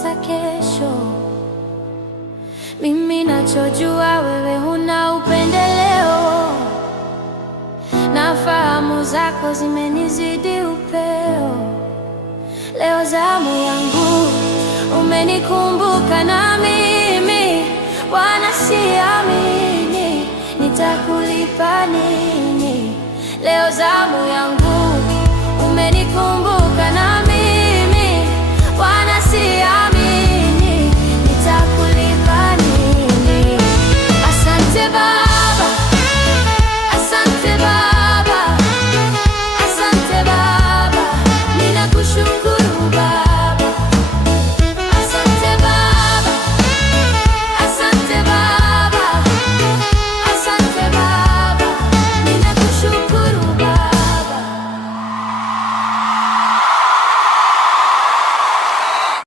kukosa kesho. Mimi nachojua wewe huna upendeleo, na fahamu zako zimenizidi upeo. Leo zamu yangu, umenikumbuka na mimi Bwana, siamini nitakulipa nini. Leo zamu yangu